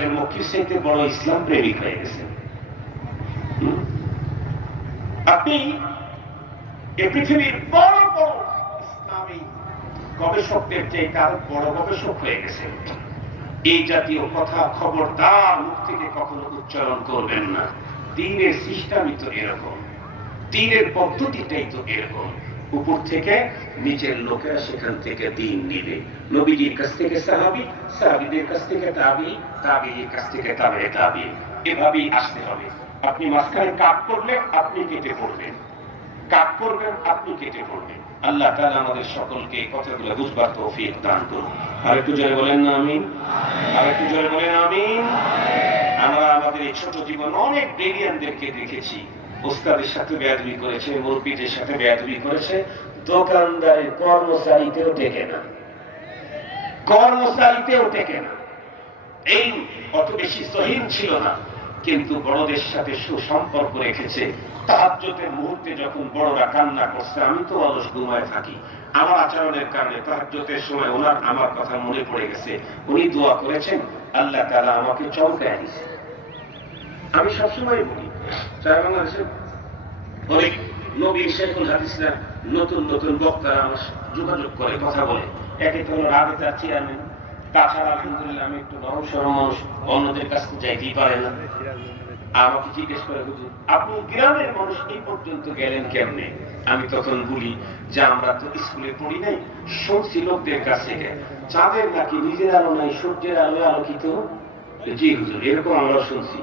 সিরাজের মুক্তির চাইতে বড় ইসলাম প্রেমিক হয়ে গেছেন। আপনি এ পৃথিবীর বড় বড় ইসলামী গবেষকদের চাইতে আরও বড় গবেষক হয়ে গেছেন। এই জাতীয় কথা খবরদার মুখ থেকে কখনো উচ্চারণ করবেন না। দিনের সিস্টেমই তো এরকম। দিনের পদ্ধতিটাই তো এরকম। উপর থেকে নিচের লোকেরা সেখান থেকে দিন নিবে। নবীজির কাছ থেকে সাহাবি, সাহাবিদের কাছ থেকে তাবি তাবির কাছ থেকে তাবে, তাবি। এভাবেই আসতে হবে। আপনি মাঝখানে কাপ করলে আপনি কেটে পড়বেন কাপ করবেন, আপনি কেটে পড়বেন আল্লাহ তাআলা আমাদের সকলকে কথাগুলো বুঝবার তৌফিক দান করুন। আর একটু জোরে বলেন না, আমিন। আর একটু জোরে বলেন আমিন। আমরা আমাদের এই ছোট জীবন অনেক ব্রিলিয়ানদেরকে দেখেছি। ওস্তাদের সাথে বেয়াদবি করেছে, মুরব্বীদের সাথে বেয়াদবি করেছে, দোকানদারের কর্মচারীতেও টেকে না। কর্মচারীতেও টেকে না। এই অত বেশি সহিন ছিল না, কিন্তু বড়দের সাথে সুসম্পর্ক রেখেছে। তাহাজ্জতের মুহূর্তে যখন বড়রা কান্না করছে, আমি তো অলস ঘুমায় থাকি। আমার আচরণের কারণে তাহাজ্জতের সময় ওনার আমার কথা মনে পড়ে গেছে। উনি দোয়া করেছেন, আল্লাহ তাআলা আমাকে চমকায় দিয়েছে। আমি সবসময় বলি সারা অনেক নতুন নতুন বক্তারা যোগাযোগ করে, কথা বলে। একে তো তাছাড়া আলহামদুলিল্লাহ আমি একটু মানুষ, অন্যদের কাছ যাইতেই পারে না। আমাকে জিজ্ঞেস করে আপনি গ্রামের মানুষ এই পর্যন্ত গেলেন কেমনে? আমি তখন বলি, যে আমরা তো স্কুলে পড়ি নাই শুনছি লোকদের কাছে। চাঁদের নাকি নিজের আলো নাই, সূর্যের আলো আলোকিত। জি হুজুর এরকম আমরা শুনছি।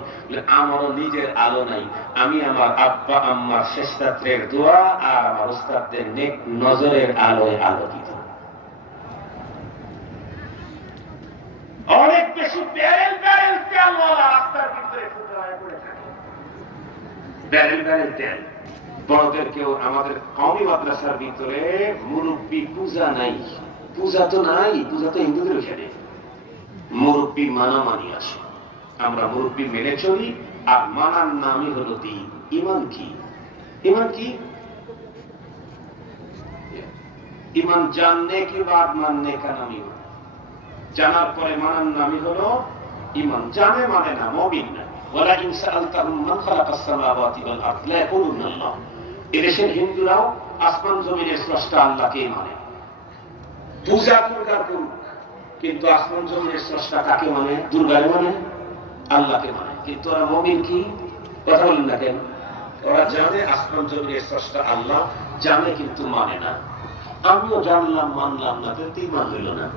আমারও নিজের আলো নাই। আমি আমার আব্বা, আম্মার শেষ রাত্রের দোয়া আর আমার উস্তাদদের নেক নজরের আলোয় আলোকিত। অনেক বেশি ব্যারেল ব্যারেল তেলওয়ালা রাস্তার ভিতরে ব্যারেল ব্যারেল তেল। বড়দের কেউ আমাদের কমি মাদ্রাসার ভিতরে মুরব্বী পূজা নাই। পূজা তো নাই, পূজা তো হিন্দুদের ওখানে। মুরব্বী মানামানি আছে আমরা মুরব্বী মেনে চলি, আর মানার নামই হলো দিন ইমান কি? ইমান কি? ইমান জাননে কি বাদ মাননে কা নাম ইমান? জানার পরে মানার নামই হলো ইমান। জানে মানে না, মবিন না। ওয়ালা ইনসা আলতাহুম মান খালাকাস সামাওয়াতি ওয়াল আরদ, লা ইয়াকুলুন আল্লাহ। এদেশের হিন্দুরাও আসমান জমিনের স্রষ্টা আল্লাহকেই মানে। পূজা করুক আর করুক। কিন্তু আসমান জমিনের স্রষ্টা কাকে মানে? দুর্গারে মানে? আল্লাহকে মানে। কিন্তু ওরা মমিন কি? কথা বলেন না কেন? ওরা জানে আসমান জমিনের স্রষ্টা আল্লাহ, জানে কিন্তু মানে না। আমিও জানলাম, মানলাম না কিন্তু ইমান হইল না।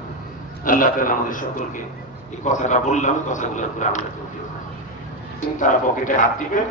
আল্লাহ তাআলা আমাদের সকলকে এই কথাটা বললাম কথাগুলোর উপরে আমরা চলতে তারা পকেটে হাত দিবে